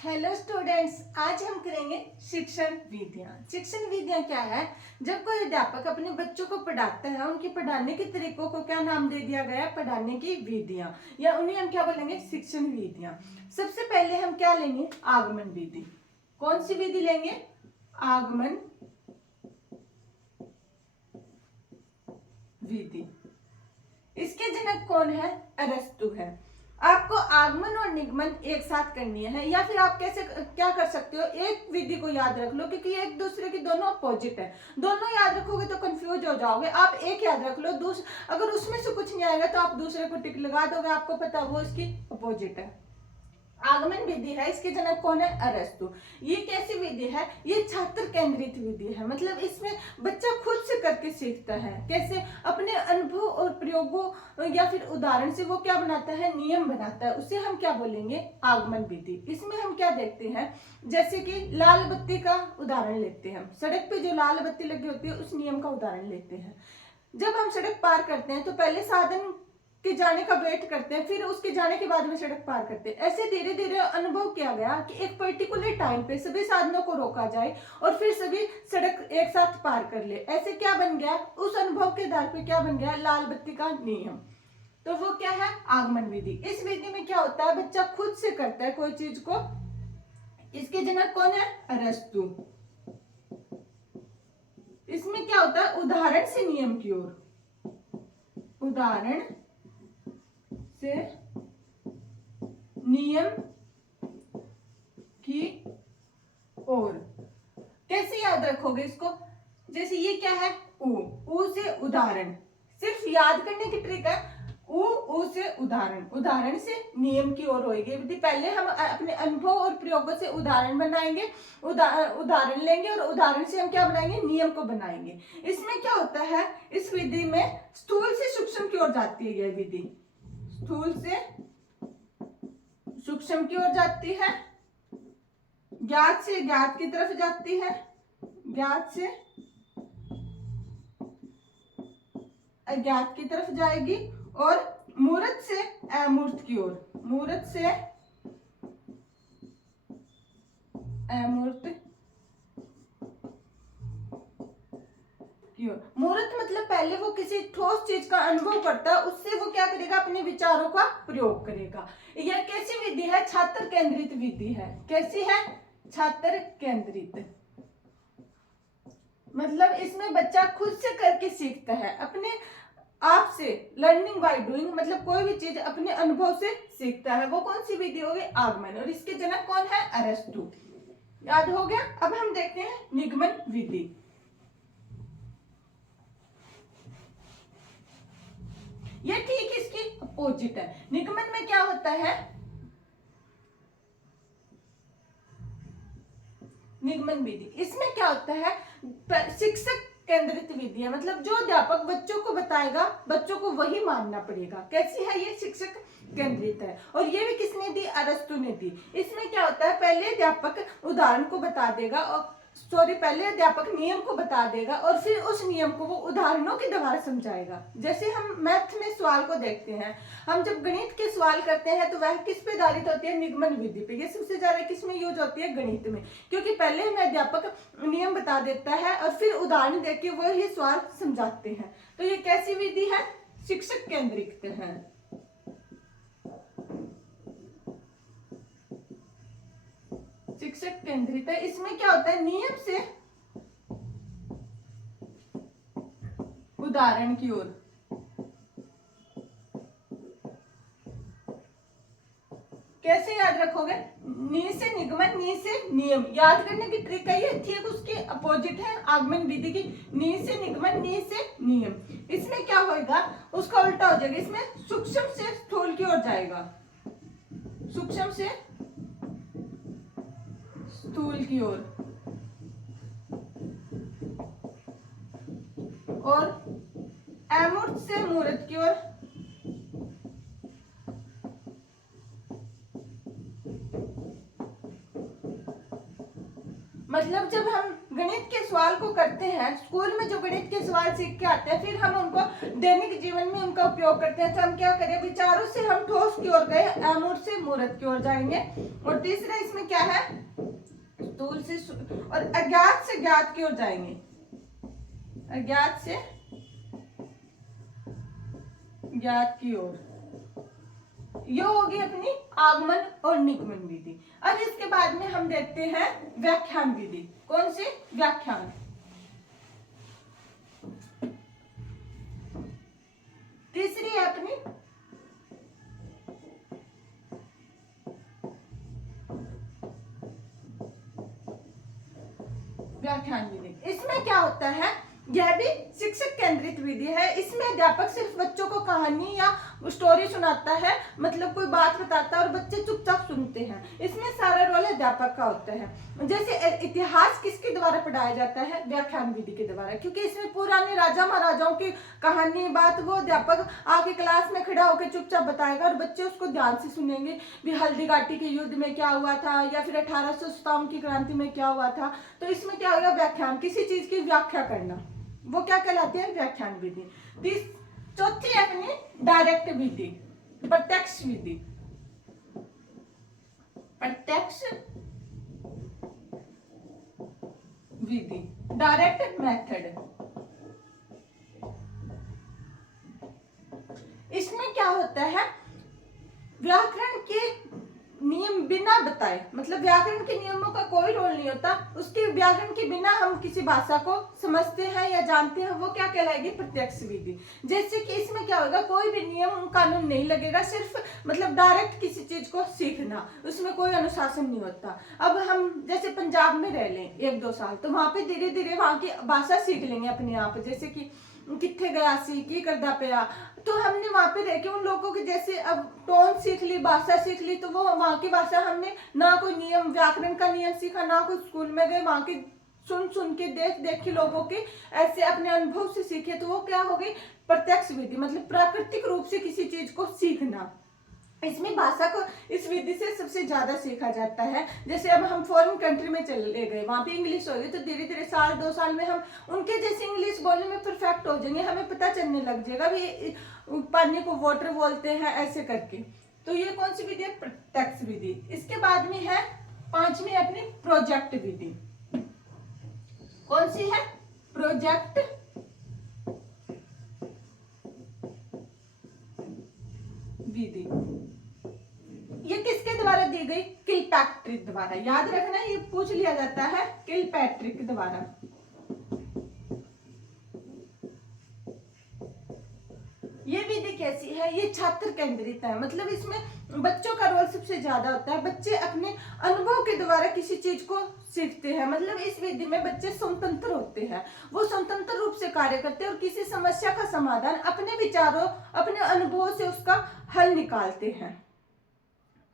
Hello students, आज हम करेंगे शिक्षण विधियां। शिक्षण विधियां क्या है? जब कोई अध्यापक अपने बच्चों को पढ़ाता है, उनके पढ़ाने के तरीकों को क्या नाम दे दिया गया है? पढ़ाने की विधियां, या उन्हें हम क्या बोलेंगे? शिक्षण विधियां। सबसे पहले हम क्या लेंगे? आगमन विधि। कौन सी विधि लेंगे? आगमन विधि। इसके जनक कौन है? अरस्तु है। आपको आगमन और निगमन एक साथ करनी है, या फिर आप कैसे क्या कर सकते हो, एक विधि को याद रख लो, क्योंकि एक दूसरे की दोनों अपोजिट है। दोनों याद रखोगे तो कंफ्यूज हो जाओगे। आप एक याद रख लो, अगर उसमें से कुछ नहीं आएगा तो आप दूसरे को टिक लगा दोगे, आपको पता है वो इसकी अपोजिट है। आगमन विधि है, इसके जनक कौन है? अरस्तु। ये कैसी विधि है? ये छात्र केंद्रित विधि है। मतलब इसमें बच्चा खुद से करके सीखता है। कैसे? अपने अनुभव और प्रयोगों या फिर उदाहरण से वो क्या बनाता है? नियम बनाता है। उसे हम क्या बोलेंगे? आगमन विधि। इसमें हम क्या देखते हैं, जैसे कि लाल बत्ती का उदाहरण लेते हैं। सड़क पे जो लाल बत्ती लगी होती है, उस नियम का उदाहरण लेते हैं। जब हम सड़क पार करते हैं तो पहले साधन के जाने का वेट करते हैं, फिर उसके जाने के बाद में सड़क पार करते हैं। ऐसे धीरे धीरे अनुभव किया गया कि एक पर्टिकुलर टाइम पे सभी साधनों को रोका जाए और फिर सभी सड़क एक साथ पार कर ले। ऐसे क्या बन गया? उस अनुभव के आधार पे क्या बन गया? लाल बत्ती का नियम। तो वो क्या है? आगमन विधि। इस विधि में क्या होता है? बच्चा खुद से करता है कोई चीज को। इसके जनक कौन है? अरस्तु। इसमें क्या होता है? उदाहरण से नियम की ओर, उदाहरण से नियम की ओर। कैसे याद रखोगे इसको? जैसे ये क्या है? ऊ से उदाहरण। सिर्फ याद करने की ट्रिक है। ऊ से उदाहरण, उदाहरण से नियम की ओर होगी। पहले हम अपने अनुभव और प्रयोगों से उदाहरण बनाएंगे, उदाहरण लेंगे, और उदाहरण से हम क्या बनाएंगे? नियम को बनाएंगे। इसमें क्या होता है? इस विधि में स्थूल से सूक्ष्म की ओर जाती है यह विधि। स्थूल से सूक्ष्म की ओर जाती है, ज्ञात से ज्ञात की तरफ जाती है, ज्ञात से अज्ञात की तरफ जाएगी, और मूर्त से अमूर्त की ओर, मूर्त से अमूर्त की ओर। मूर्त मतलब पहले वो किसी ठोस चीज का अनुभव करता है, उससे वो क्या करेगा? अपने विचारों का प्रयोग करेगा। यह कैसी विधि है? छात्र केंद्रित विधि है। कैसी है? छात्र केंद्रित। मतलब इसमें बच्चा खुद से करके सीखता है, अपने आप से। लर्निंग बाय डूइंग, मतलब कोई भी चीज अपने अनुभव से सीखता है। वो कौन सी विधि होगी? आगमन। और इसके जनक कौन है? अरस्तु। याद हो गया? अब हम देखते हैं निगमन विधि। ये ठीक इसकी अपोजिट है। निगमन में क्या होता है? निगमन विधि, इसमें क्या होता है? शिक्षक केंद्रित विधि है। मतलब जो अध्यापक बच्चों को बताएगा, बच्चों को वही मानना पड़ेगा। कैसी है ये? शिक्षक केंद्रित है। और ये भी किसने दी? अरस्तु ने दी। इसमें क्या होता है? पहले अध्यापक उदाहरण को बता देगा, और पहले अध्यापक नियम को बता देगा, और फिर उस नियम को वो उदाहरणों के द्वारा समझाएगा। जैसे हम मैथ में सवाल को देखते हैं, हम जब गणित के सवाल करते हैं तो वह किस पे आधारित होती है? निगमन विधि पे। ये सबसे ज्यादा किस में यूज होती है? गणित में। क्योंकि पहले हमें अध्यापक नियम बता देता है और फिर उदाहरण देके वो ये सवाल समझाते हैं। तो ये कैसी विधि है? शिक्षक केंद्रित है। शिक्षक केंद्रित है। इसमें क्या होता है? नियम से उदाहरण की ओर। कैसे याद रखोगे? नी से निगमन, नी से नियम। याद करने की ट्रिक है ये, ठीक उसके अपोजिट है आगमन विधि की। नी से निगमन, नी से नियम। इसमें क्या होगा? उसका उल्टा हो जाएगा। इसमें सूक्ष्म से स्थूल की ओर जाएगा, सूक्ष्म से स्थूल की ओर, और अमूर्त से मूर्त की ओर। मतलब जब हम गणित के सवाल को करते हैं, स्कूल में जो गणित के सवाल सीख के आते हैं, फिर हम उनको दैनिक जीवन में उनका उपयोग करते हैं, तो हम क्या करें, विचारों से हम ठोस की ओर गए, अमूर्त से मूर्त की ओर जाएंगे। और तीसरा इसमें क्या है, स्थूल से और अज्ञात से ज्ञात की ओर जाएंगे, अज्ञात से ज्ञात की ओर। ये होगी अपनी आगमन और निगमन विधि। अब इसके बाद में हम देखते हैं व्याख्यान विधि। कौन सी, व्याख्यान। तीसरी है अपनी व्याख्यान विधि। इसमें क्या होता है, यह भी शिक्षक केंद्रित विधि है। इसमें अध्यापक सिर्फ बच्चों को कहानी या स्टोरी सुनाता है, मतलब कोई बात बताता है और बच्चे चुपचाप सुनते हैं। इसमें सारा रोल अध्यापक का होता है। जैसे इतिहास किसके द्वारा पढ़ाया जाता है, व्याख्यान विधि के द्वारा, क्योंकि इसमें पुराने राजा महाराजाओं की कहानी बात वो अध्यापक आके क्लास में खड़ा होकर चुपचाप बताएगा और बच्चे उसको ध्यान से सुनेंगे। भी हल्दी घाटी के युद्ध में क्या हुआ था, या फिर 1857 की क्रांति में क्या हुआ था। तो इसमें क्या होगा, व्याख्यान, किसी चीज की व्याख्या करना, वो क्या कहलाती है, व्याख्यान विधि। चौथी है अपनी डायरेक्ट विधि, प्रत्यक्ष विधि। प्रत्यक्ष विधि, डायरेक्ट मेथड। इसमें क्या होता है, व्याकरण के नियम बिना बताए, मतलब व्याकरण के नियमों का कोई रोल नहीं होता, उसके व्याकरण के बिना हम किसी भाषा को समझते हैं या जानते हैं, वो क्या कहलाएगी, प्रत्यक्ष विधि। जैसे कि इसमें क्या होगा, कोई भी नियम कानून नहीं लगेगा, सिर्फ मतलब डायरेक्ट किसी चीज को सीखना, उसमें कोई अनुशासन नहीं होता। अब हम जैसे पंजाब में रह लें 1-2 साल, तो वहां पे धीरे धीरे वहां की भाषा सीख लेंगे अपने आप। जैसे कि किथे गया सी, की करदा पिया, तो हमने वहां पे रह के उन लोगों के जैसे अब टोन सीख ली, भाषा सीख ली, तो वो वहां की भाषा हमने ना कोई नियम, व्याकरण का नियम सीखा, ना कोई स्कूल में गए, वहां के सुन सुन के देख देख के लोगों के ऐसे अपने अनुभव से सीखे, तो वो क्या हो गई, प्रत्यक्ष विधि, मतलब प्राकृतिक रूप से किसी चीज को सीखना। इसमें भाषा को इस विधि से सबसे ज्यादा सीखा जाता है। जैसे अब हम फॉरेन कंट्री में चले गए, वहां पे इंग्लिश होगी, तो धीरे धीरे 1-2 साल में हम उनके जैसे इंग्लिश बोलने में परफेक्ट हो जाएंगे, हमें पता चलने लग जाएगा भी पानी को वाटर बोलते हैं ऐसे करके। तो ये कौन सी विधि है, प्रत्यक्ष विधि। इसके बाद में है 5वीं अपनी प्रोजेक्ट विधि। कौन सी है, प्रोजेक्ट विधि। ये किसके द्वारा दी गई, किलपैट्रिक द्वारा। याद रखना, ये पूछ लिया जाता है, किलपैट्रिक द्वारा। ये विधि कैसी है, ये छात्र केंद्रित है, मतलब इसमें बच्चों का रोल सबसे ज्यादा होता है। बच्चे अपने अनुभव के द्वारा किसी चीज को सीखते हैं, मतलब इस विधि में बच्चे स्वतंत्र होते हैं, वो स्वतंत्र रूप से कार्य करते हैं और किसी समस्या का समाधान अपने विचारों, अपने अनुभवों से उसका हल निकालते हैं।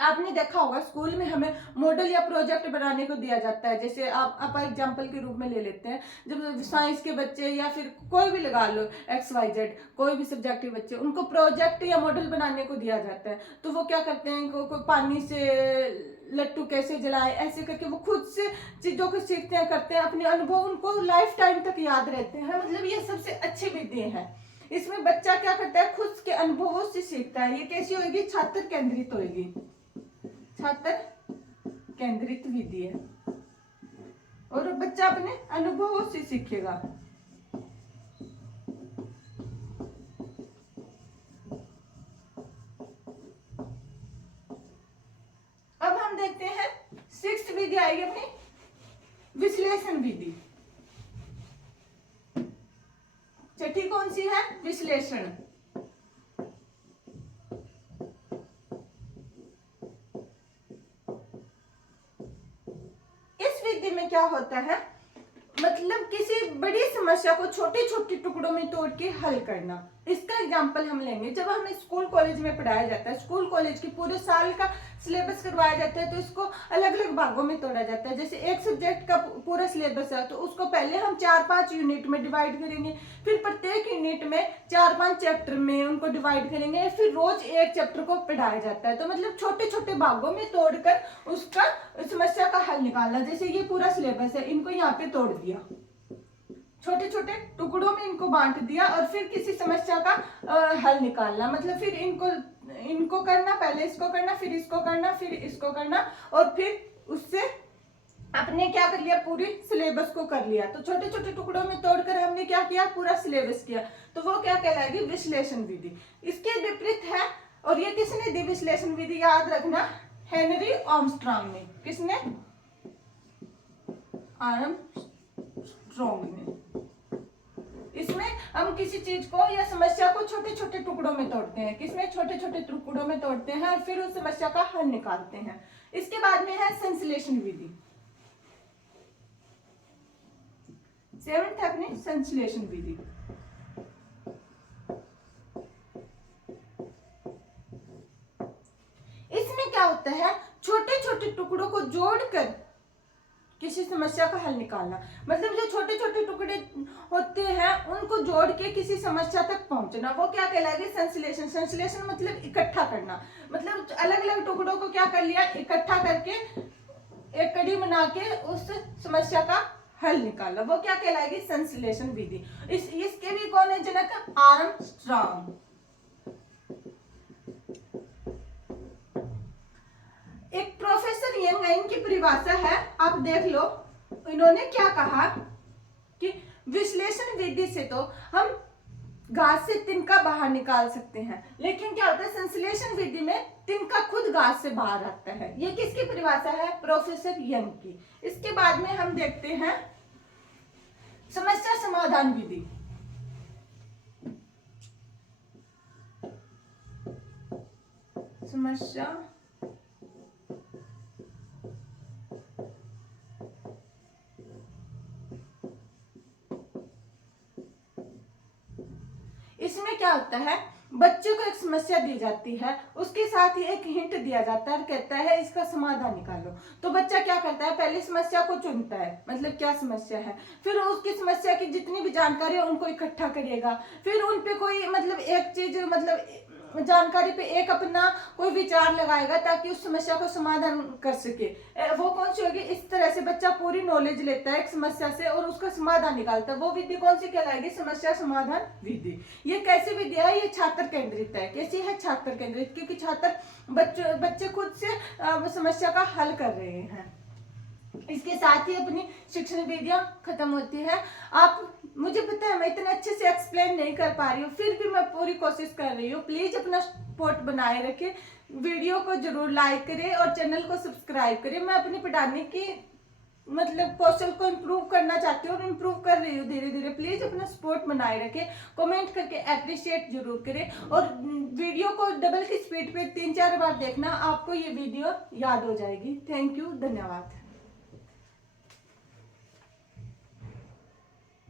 आपने देखा होगा स्कूल में हमें मॉडल या प्रोजेक्ट बनाने को दिया जाता है। जैसे आप एग्जांपल के रूप में ले लेते हैं, जब साइंस के बच्चे या फिर कोई भी लगा लो, XYZ कोई भी सब्जेक्ट के बच्चे, उनको प्रोजेक्ट या मॉडल बनाने को दिया जाता है, तो वो क्या करते हैं, को पानी से लट्टू कैसे जलाए, ऐसे करके वो खुद से चीजों को सीखते हैं, करते हैं, अपने अनुभव उनको लाइफ टाइम तक याद रहते हैं। मतलब ये सबसे अच्छी विधि है। इसमें बच्चा क्या करता है, खुद के अनुभवों से सीखता है। ये कैसी होगी, छात्र केंद्रित होगी, छात्र केंद्रित विधि है, और बच्चा अपने अनुभवों से सीखेगा। अब हम देखते हैं 6th विधि आएगी अपनी विश्लेषण विधि। छठी कौन सी है, विश्लेषण। में क्या होता है, मतलब किसी बड़ी समस्या को छोटे छोटे टुकड़ों में तोड़ के हल करना। इसका एग्जाम्पल हम लेंगे, जब हमें स्कूल कॉलेज में पढ़ाया जाता है, स्कूल कॉलेज की पूरे साल का सिलेबस करवाया जाता है, तो इसको अलग अलग भागों में तोड़ा जाता है। जैसे एक सब्जेक्ट का पूरा सिलेबस है तो उसको पहले हम 4-5 यूनिट में डिवाइड करेंगे, फिर प्रत्येक यूनिट में 4-5 चैप्टर में उनको डिवाइड करेंगे, फिर रोज एक चैप्टर को पढ़ाया जाता है। तो मतलब छोटे छोटे भागों में तोड़कर उसका समस्या का हल निकालना। जैसे ये पूरा सिलेबस है, इनको यहाँ पे तोड़ दिया, छोटे छोटे टुकड़ों में इनको बांट दिया और फिर किसी समस्या का हल निकालना। मतलब फिर इनको करना, पहले इसको करना, फिर इसको करना, फिर इसको करना, और फिर उससे आपने क्या कर लिया, पूरी सिलेबस को कर लिया। तो छोटे छोटे टुकड़ों में तोड़कर हमने क्या किया, पूरा सिलेबस किया। तो वो क्या कहलाएगी, विश्लेषण विधि। इसके विपरीत है, और ये किसने दी विश्लेषण विधि, याद रखना, हेनरी आर्मस्ट्रांग ने। किसने, आर्मस्ट्रांग ने। इसमें हम किसी चीज को या समस्या को छोटे छोटे टुकड़ों में तोड़ते हैं, किसमें, छोटे छोटे टुकड़ों में तोड़ते हैं और फिर उस समस्या का हल निकालते हैं। इसके बाद में है संश्लेषण विधि। 7th है अपनी संश्लेषण विधि। इसमें क्या होता है, छोटे छोटे टुकड़ों को जोड़कर किसी समस्या का हल निकालना। मतलब जो छोटे छोटे टुकड़े होते हैं उनको जोड़ के किसी समस्या तक पहुंचना, वो क्या कहलाएगी, संश्लेषण। संश्लेषण मतलब इकट्ठा करना, मतलब अलग अलग टुकड़ों को क्या कर लिया, इकट्ठा करके एक कड़ी बना के उस समस्या का हल निकाला, वो क्या कहलाएगी, संश्लेषण विधि। इसके भी कौन है जनक, आर्मस्ट्रांग। एक प्रोफेसर यंग है, इनकी परिभाषा है, आप देख लो। इन्होंने क्या कहा कि विश्लेषण विधि से तो हम घास से तिनका बाहर निकाल सकते हैं, लेकिन क्या होता है, संश्लेषण विधि में तिनका खुद घास से बाहर आता है। ये किसकी परिभाषा है, प्रोफेसर यंग की। इसके बाद में हम देखते हैं समस्या समाधान विधि। समस्या इसमें क्या होता है, बच्चे को एक समस्या दी जाती है, उसके साथ ही एक हिंट दिया जाता है, कहता है इसका समाधान निकालो। तो बच्चा क्या करता है, पहले समस्या को चुनता है, मतलब क्या समस्या है, फिर उसकी समस्या की जितनी भी जानकारी है उनको इकट्ठा करेगा, फिर उन पे कोई मतलब एक चीज, मतलब जानकारी पे एक अपना कोई विचार लगाएगा ताकि उस समस्या को समाधान कर सके। वो कौन सी होगी, इस तरह से बच्चा पूरी नॉलेज लेता है एक समस्या से और उसका समाधान निकालता है। वो विधि कौन सी कहलाएगी, समस्या समाधान विधि। ये कैसी विधि है, ये छात्र केंद्रित है। कैसी है, छात्र केंद्रित, क्योंकि छात्र बच्चे खुद से समस्या का हल कर रहे हैं। इसके साथ ही अपनी शिक्षण विधियां खत्म होती है। आप, मुझे पता है मैं इतने अच्छे से एक्सप्लेन नहीं कर पा रही हूँ, फिर भी मैं पूरी कोशिश कर रही हूँ। प्लीज अपना सपोर्ट बनाए रखें, वीडियो को जरूर लाइक करें और चैनल को सब्सक्राइब करें। मैं अपनी पढ़ाने की मतलब कौशल को इम्प्रूव करना चाहती हूँ और इम्प्रूव कर रही हूँ धीरे धीरे। प्लीज अपना सपोर्ट बनाए रखें, कमेंट करके अप्रिशिएट जरूर करें और वीडियो को डबल की स्पीड पे 3-4 बार देखना, आपको ये वीडियो याद हो जाएगी। थैंक यू, धन्यवाद।